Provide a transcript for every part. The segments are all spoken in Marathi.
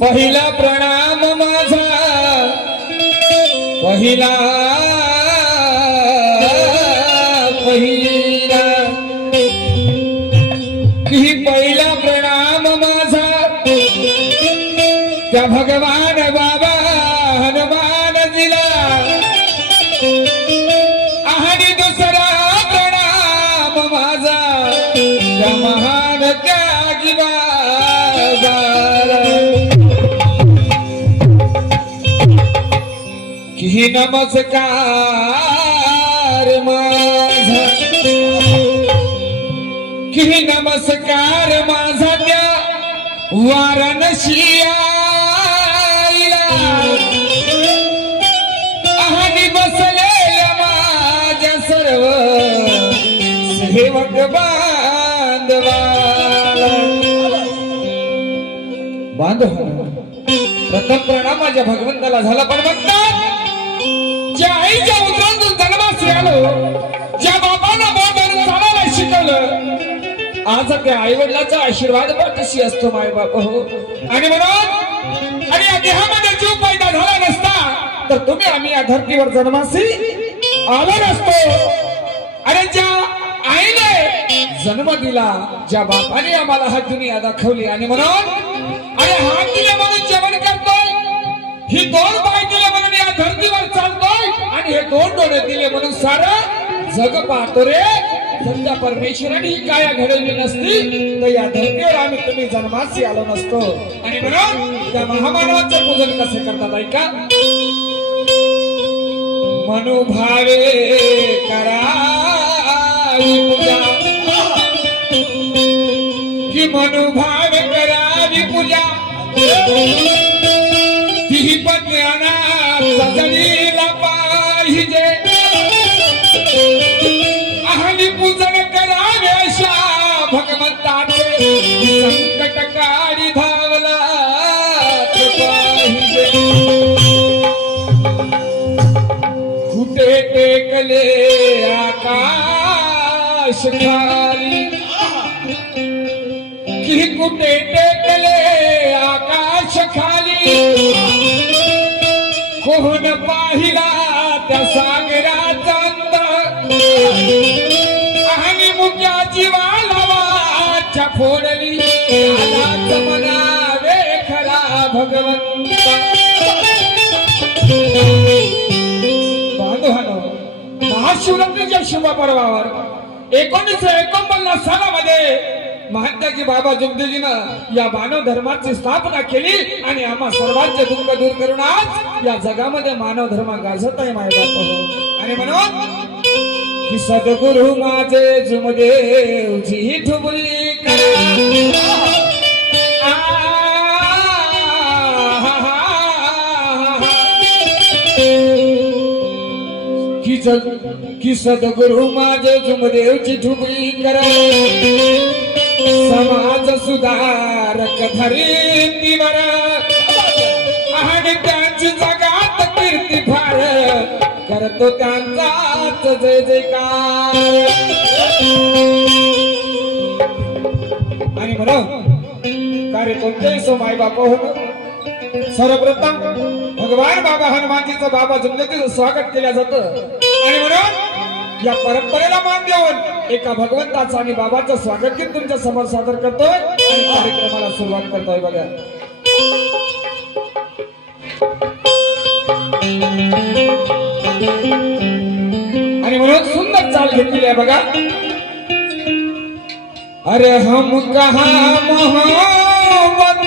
पहिला प्रणाम माझा पहिला पहिला प्रणाम माझा त्या भगवान बाबा हनुमानजीला आणि दुसरा प्रणाम माझा त्या महान त्यागी बाबाला की नमस्कार माझा की नमस्कार माझा त्या वाराणसी आईला आणि बसलेल्या माझ्या सर्व सेवक बांधव प्रथम प्रणाम माझ्या भगवंताला झाला, पण म्हणतात ज्या आईच्या उदरातून जन्मास आलो, ज्या बाबांना बाबांना चालायला शिकवलं, आज त्या आई वडिलांचा आशीर्वाद पाठीशी असतो माय बाप हो. आणि म्हणून आणि या देहामध्ये जीव पैदा झाला नसता तर तुम्ही आम्ही या धरतीवर जन्मासी आलो नसतो. आणि ज्या आईने जन्म दिला, ज्या बापाने आम्हाला हा दुनिया दाखवली, आणि म्हणून आणि हात दिले म्हणून जेवण करतोय, ही दोन पाय दिले म्हणून या धरतीवर चालतोय, आणि हे दोन डोळे दिले म्हणून सारं जग पाहतो रे. जर त्या परमेश्वराने ही काया घडवली नसती तर या धरतीवर आम्ही तुम्ही जन्मासी आलो नसतो. आणि म्हणून त्या महामानवाचे पूजन कसे करतात ऐका. मनुभावे करावी पूजा, की मनुभावे करावी पूजा, ती पण ज्ञानात सजलीला पाहिजे, आणि पूजन करावे अशा भगवंताचे संकट काळी धावला पाहिजे. कुठे टेकले आकाश खाली, की कुठे टेकले आकाश खाली, कोण पाहिला त्या सागराचा अंत, आणि मुक्या जीवाला फोडली म्हणावे खरा भगवंता. बांधवांनो, महाशिवरात्रीच्या शुभ पर्वावर 1949 सालामध्ये महात्याजी बाबा जगदेवजीनं या मानव धर्माची स्थापना केली, आणि आम्हा सर्वांचे दुःख दूर करून आज या जगामध्ये मानव धर्म गाजत आहे माय बाप. आणि म्हणून की सद्गुरु माझे जुमदेवजी ठुबरी की सद्गुरु माझे जुमदेवची ठुबरी करा, समाज सुधारक धरतीवर, आणि त्यांची जगात कीर्ती फार करतो त्यांचाच जय जयकार. आणि म्हणून कार्य कोणतेही सो माय बाप हो. सर्वप्रथम भगवान बाबा हनुमानजीचं बाबा जगदेवजीचं स्वागत केलं जातं, आणि म्हणून या परंपरेला मान देऊन एका भगवंताचं आणि बाबाचं स्वागत गीत तुमच्या समोर सादर करतोय आणि कार्यक्रमाला सुरुवात करतोय. बघा आणि म्हणून सुंदर चाल घेतलेली आहे बघा. अरे हम कहा मोहब्बत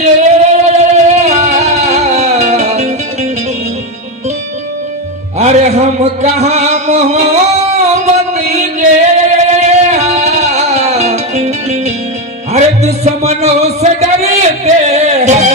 के, अरे हम कहा मोहब्बत के, अरे दुश्मनों से डरते हैं,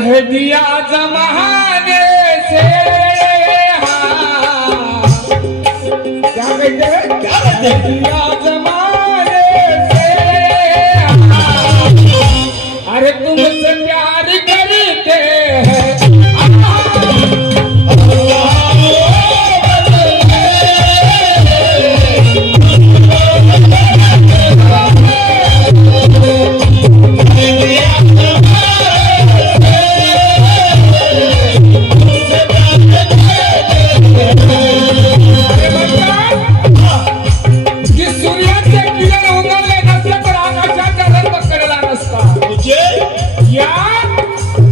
कह दिया जमाने से। क्या कहते हैं, क्या कहते दिया जमाने से। अरे तुमसे प्यार करते हैं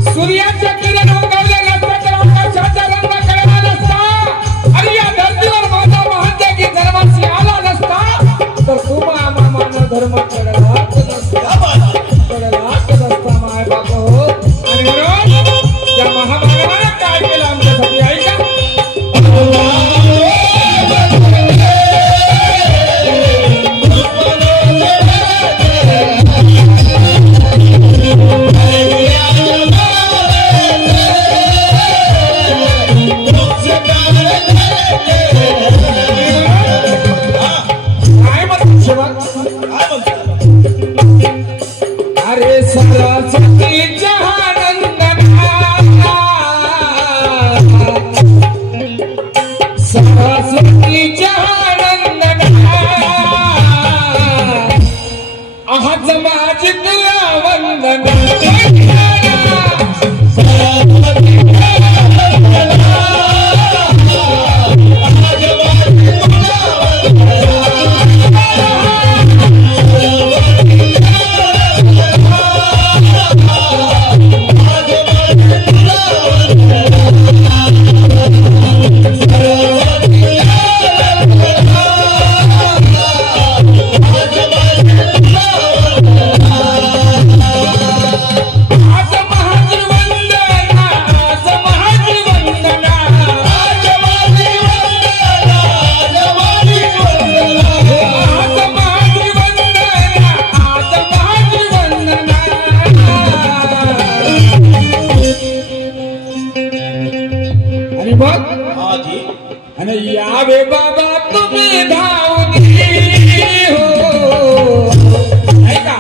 सूर्याचे किरण उगवले नसते तर आकाशाचा रंग कळला नसता। आणि या धरतीवर माझा महात्यागी धर्माशी आला नसता तर तुम्हा मामानं धर्म कळलाच नसता माय बाप हो। आणि म्हणून त्या महामानवानं काय केलं आमच्यासाठी ऐका। अरे सरस्वती जहानंदना, सरस्वती जहानंदना, आज माझी तुला वंदना। सरस्वती आणि यावे बाबा तुम्ही धावनी हो, ऐका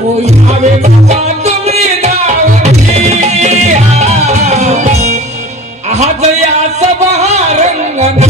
हो, यावे बाबा तुम्ही धावनी। आज या सभा रंगना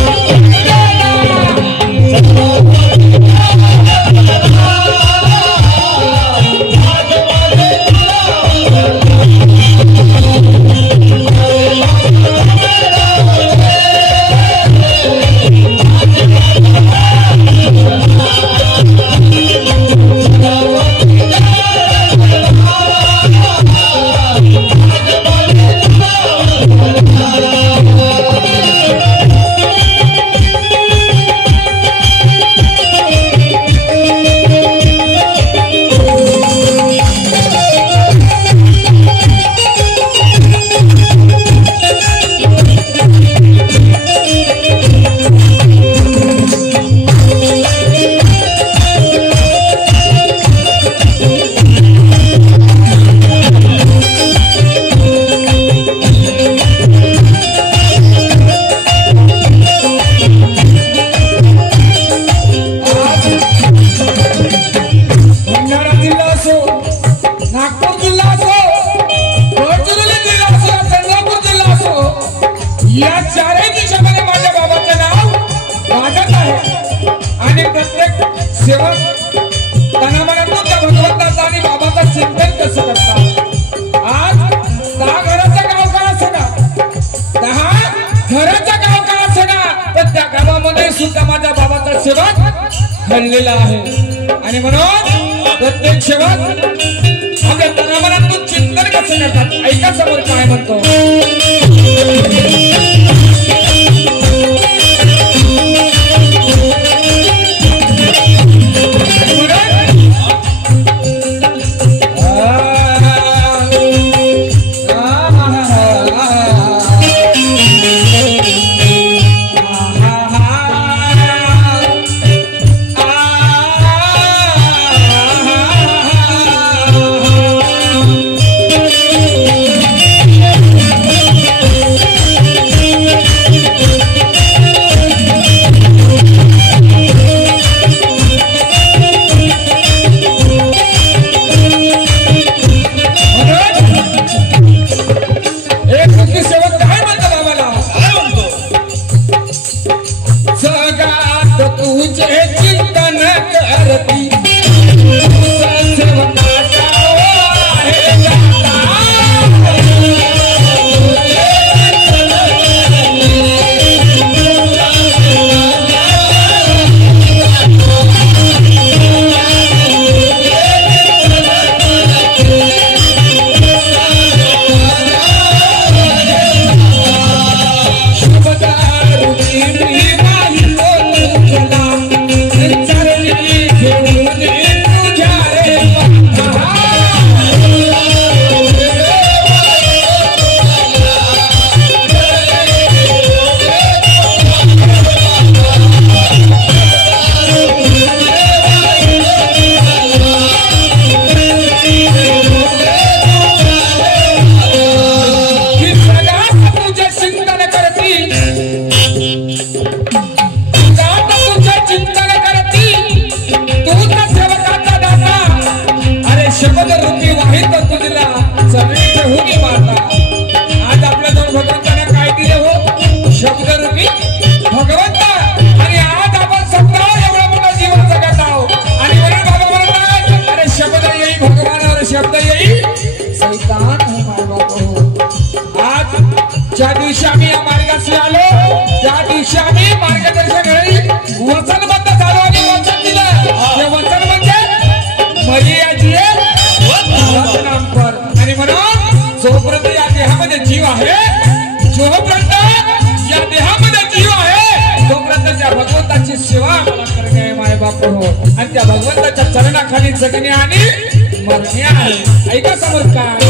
या चारही दिशामध्ये माझ्या बाबाचं नाव वाजत आहे। आणि प्रत्येक सेवक त्यांना म्हणतो त्या भगवंताचा आणि बाबाचा चिंतन कसं करतात। आज 10 घराचं गाव का असेना, 10 घराचं गाव का असेना, तर त्या गावामध्ये सुद्धा माझ्या बाबाचा सेवक घडलेला आहे। आणि म्हणून प्रत्येक सेवक आपल्या त्यांना म्हणतो चिंतन कसं करतात। ऐका समोर काय म्हणतो। करती तुझा सेवकाचा आहे दाता ज्या दिवशी आम्ही या मार्गाशी आलो त्या दिवशी आम्ही मार्गदर्शन वचनबद्ध झालो आणि वचन दिलं हे वचन म्हणजे मर्याजी आणि म्हणून जोपर्यंत या देहामध्ये जीव आहे जोपर्यंत या देहामध्ये जीव आहे तोपर्यंत त्या भगवंताची सेवा मला करणे आहे माय बाप हो आणि त्या भगवंताच्या चरणाखाली जगणे आणि मरणे आहे ऐका समजकार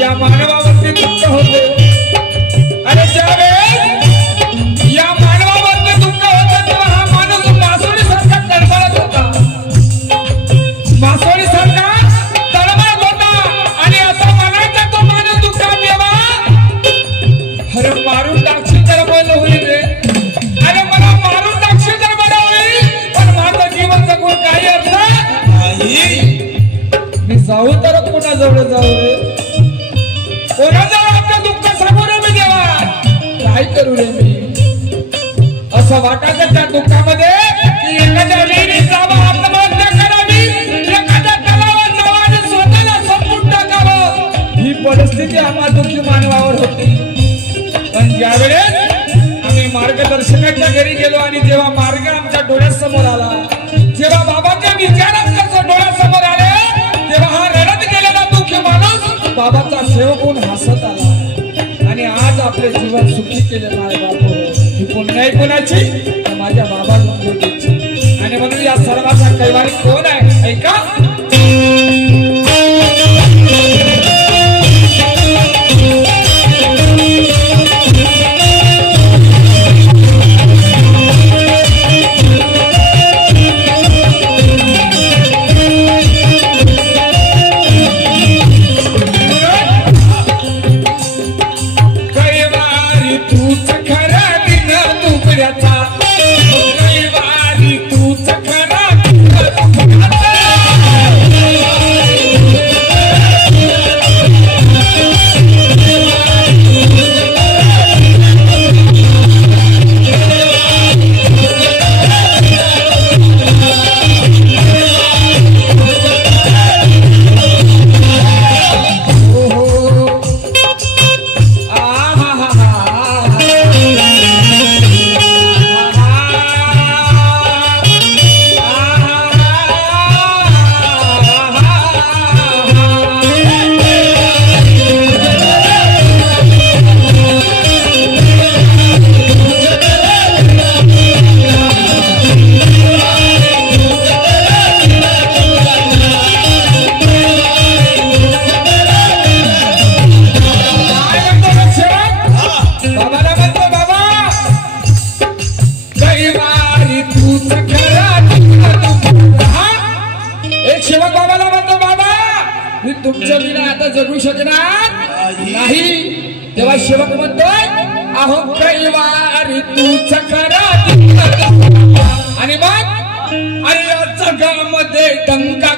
या मानवावरती दुःख होते आणि ज्यावेळेस या मानवावरती दुःख होतं तेव्हा हा माणूस कोणाजवळ जाऊ रे? कोणाजवळ आपलं दुःख सांगू रे मी देवा? काय करू रे मी? असं वाटायचं त्या दुःखामध्ये की एखाद्या विहिरीत जावं, आत्महत्या करावी, एखाद्या तलावात जावं आणि स्वतःला संपून टाकावं, ही परिस्थिती आम्हा दुःखी मानवावर होती. पण ज्यावेळेस आम्ही मार्गदर्शकाच्या घरी गेलो आणि जेव्हा मार्ग आमच्या डोळ्यासमोर आला, जेव्हा बाबाच्या विचारात कसं डोळ्यासमोर आले, तेव्हा हा रडत गेलेला दुःखी माणूस बाबाचा सेवक होऊन हसत आला. आणि आज आपले जीवन सुखी केले माझे बाबू. ही पुण्य आहे कोणाची? माझ्या बाबा गंगोतीची. आणि म्हणून या सर्वांचा कैवारी कोण आहे ऐका. तुमच्या विना आता जगू शकणार नाही. तेव्हा सेवक म्हणतोय अहो कैवारी तूच खरा. आणि मग अरे जगामध्ये टंका